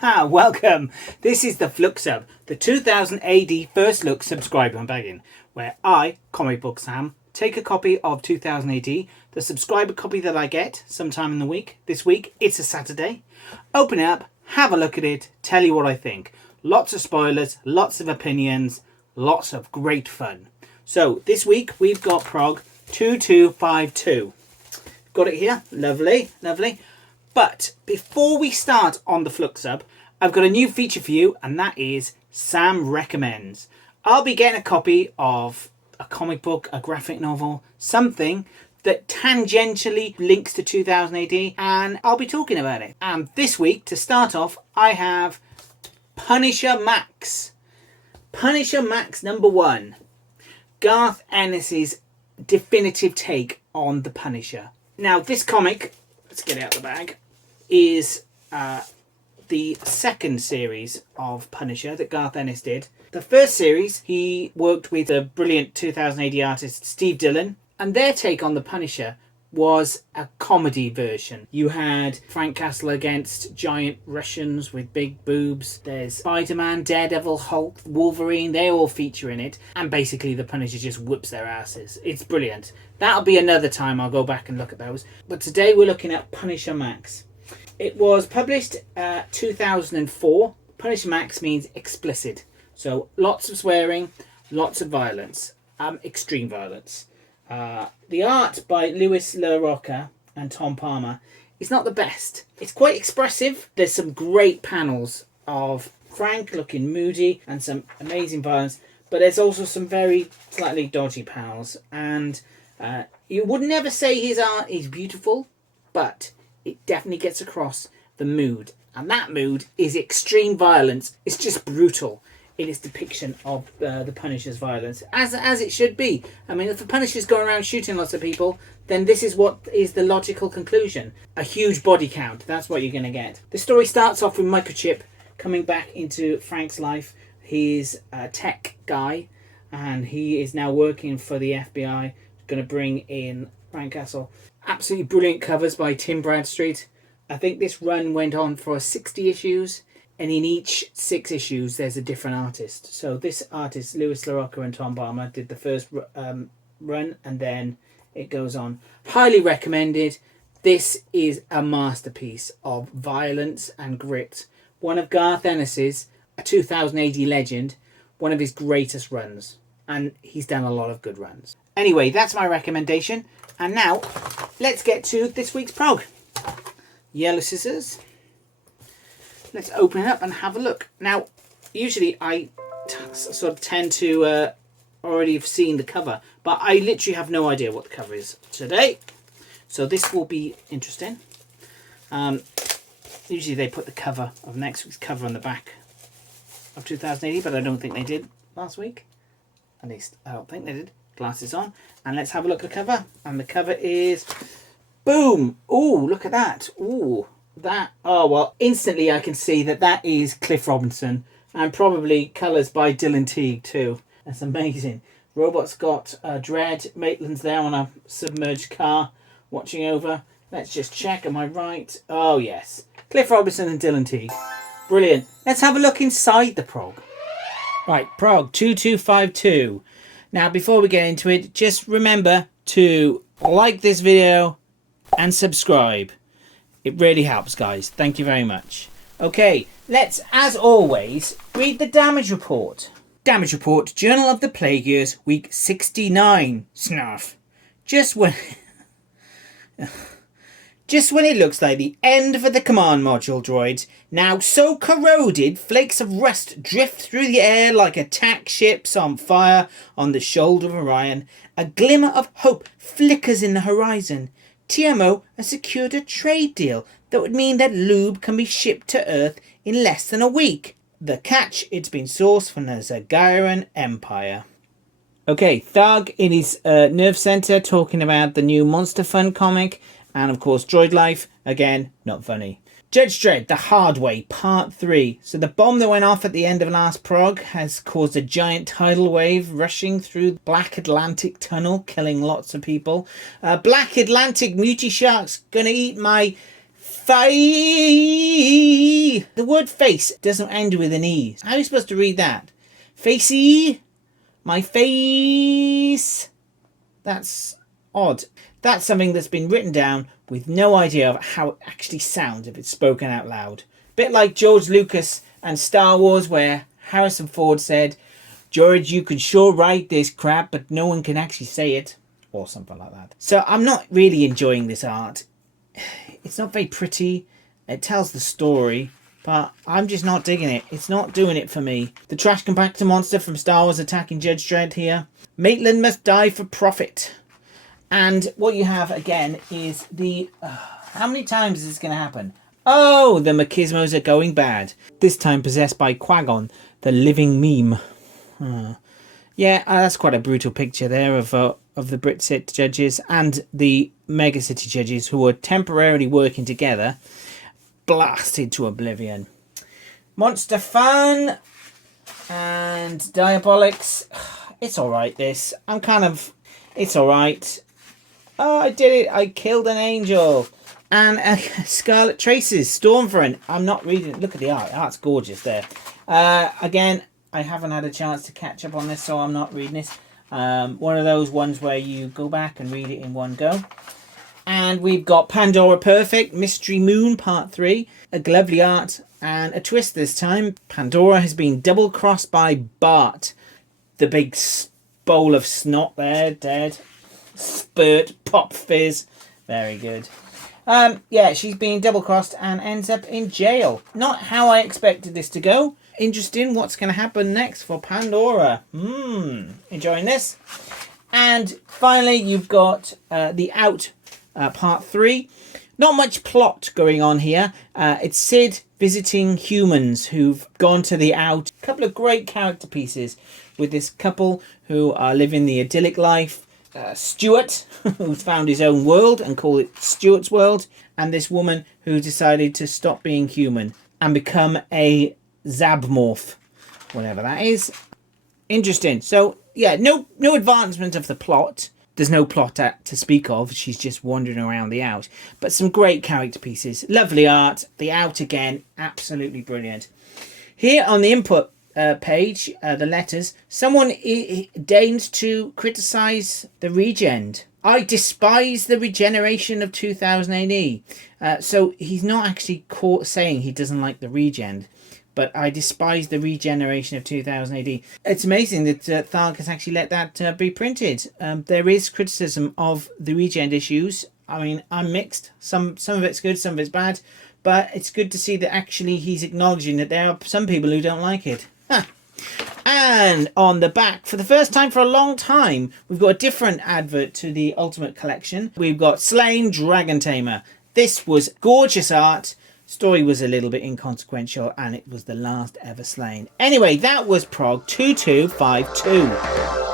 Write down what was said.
Welcome. This is the Flux Sub, the 2000 AD first look subscriber unbagging, where I, Comic Book Sam, take a copy of 2000 AD, the subscriber copy that I get sometime in the week. This week, it's a Saturday. Open it up, have a look at it, tell you what I think. Lots of spoilers, lots of opinions, lots of great fun. So this week we've got PROG 2252. Got it here. Lovely, lovely. But before we start on the Flux Sub, I've got a new feature for you, and that is Sam Recommends. I'll be getting a copy of a comic book, a graphic novel, something that tangentially links to 2000 AD, and I'll be talking about it. And this week, to start off, I have Punisher Max. Punisher Max #1. Garth Ennis's definitive take on the Punisher. Now, this comic, let's get it out of the bag, is the second series of Punisher that Garth Ennis did. The first series, he worked with the brilliant 2000 AD artist Steve Dillon, and their take on the Punisher was a comedy version. You had Frank Castle against giant Russians with big boobs. There's Spider-Man, Daredevil, Hulk, Wolverine. They all feature in it. And basically the Punisher just whoops their asses. It's brilliant. That'll be another time. I'll go back and look at those. But today we're looking at Punisher Max. It was published 2004. Punisher Max means explicit. So lots of swearing, lots of violence. Extreme violence. The art by Louis LaRocca and Tom Palmer is not the best. It's quite expressive. There's some great panels of Frank looking moody and some amazing violence, but there's also some very slightly dodgy panels. And you would never say his art is beautiful, but it definitely gets across the mood. And that mood is extreme violence. It's just brutal in its depiction of the Punisher's violence, as it should be. I mean, if the Punisher's going around shooting lots of people, then this is what is the logical conclusion. A huge body count, that's what you're going to get. The story starts off with Microchip coming back into Frank's life. He's a tech guy, and he is now working for the FBI, going to bring in Frank Castle. Absolutely brilliant covers by Tim Bradstreet. I think this run went on for 60 issues. And in each 6 issues, there's a different artist. So this artist, Louis LaRocca and Tom Palmer, did the first run, and then it goes on. Highly recommended. This is a masterpiece of violence and grit. One of Garth Ennis's, a 2000 AD legend, one of his greatest runs. And he's done a lot of good runs. Anyway, that's my recommendation. And now, let's get to this week's PROG. Yellow scissors. Let's open it up and have a look. Now, usually I sort of tend to already have seen the cover, but I literally have no idea what the cover is today. So this will be interesting. Usually they put the cover of next week's cover on the back of 2080, but I don't think they did last week. At least I don't think they did. Glasses on. And let's have a look at the cover. And the cover is... boom! Ooh, look at that. Ooh. Oh well, instantly I can see that is Cliff Robinson, and probably colours by Dylan Teague too. That's amazing. Robot's got Dread. Maitland's there on a submerged car watching over. Let's just check, am I right? Oh yes, Cliff Robinson and Dylan Teague. Brilliant. Let's have a look inside the PROG. Right, PROG 2252. Now before we get into it, just remember to like this video and subscribe. It really helps, guys. Thank you very much. Okay, let's, as always, read the damage report. Damage report, Journal of the Plague Years, week 69. Snarf. Just when it looks like the end for the command module droids, now so corroded, flakes of rust drift through the air like attack ships on fire on the shoulder of Orion. A glimmer of hope flickers in the horizon. TMO has secured a trade deal that would mean that lube can be shipped to Earth in less than a week. The catch, it's been sourced from the Zagairan Empire. Okay, Thug in his nerve center talking about the new Monster Fun comic. And of course, Droid Life, again, not funny. Judge Dredd, The Hard Way, Part 3. So the bomb that went off at the end of last PROG has caused a giant tidal wave rushing through Black Atlantic Tunnel, killing lots of people. Black Atlantic Mutie Shark's gonna eat my The word face doesn't end with an E. How are you supposed to read that? Facey. My face. That's odd. That's something that's been written down with no idea of how it actually sounds if it's spoken out loud. Bit like George Lucas and Star Wars, where Harrison Ford said, "George, you can sure write this crap, but no one can actually say it." Or something like that. So I'm not really enjoying this art. It's not very pretty. It tells the story, but I'm just not digging it. It's not doing it for me. The trash compactor monster from Star Wars attacking Judge Dredd here. Maitland must die for profit. And what you have again is the... how many times is this going to happen? Oh, the machismos are going bad. This time possessed by Qui-Gon, the living meme. Yeah, that's quite a brutal picture there of the Brit-Sit judges and the Megacity judges who were temporarily working together, blasted to oblivion. Monster Fun and Diabolics. It's alright, this. It's alright. Oh, I did it. I killed an angel. And Scarlet Traces, Stormfront. I'm not reading it. Look at the art. The art's gorgeous there. Again, I haven't had a chance to catch up on this, so I'm not reading this. One of those ones where you go back and read it in one go. And we've got Pandora Perfect, Mystery Moon Part 3. A lovely art and a twist this time. Pandora has been double-crossed by Bart. The big bowl of snot there, dead. Spurt, pop, fizz. Very good. Yeah, she's been double-crossed and ends up in jail. Not how I expected this to go. Interesting what's going to happen next for Pandora. Enjoying this. And finally, you've got The Out Part 3. Not much plot going on here. It's Sid visiting humans who've gone to the out. A couple of great character pieces with this couple who are living the idyllic life. Stuart, who's found his own world and called it Stuart's World. And this woman who decided to stop being human and become a Zabmorph, whatever that is. Interesting. So yeah, no advancement of the plot. There's no plot to speak of. She's just wandering around the out. But some great character pieces. Lovely art. The Out again, absolutely brilliant. Here on the input page, the letters, someone deigns to criticise the Regend. I despise the regeneration of 2000 AD. So he's not actually saying he doesn't like the Regend, but I despise the regeneration of 2000 AD. It's amazing that Tharg has actually let that be printed. There is criticism of the Regend issues. I mean, I'm mixed. Some of it's good, some of it's bad. But it's good to see that actually he's acknowledging that there are some people who don't like it. And on the back, for the first time for a long time, we've got a different advert to the Ultimate Collection. We've got Slain Dragon Tamer. This was gorgeous art. Story was a little bit inconsequential, and it was the last ever slain. Anyway, that was PROG 2252.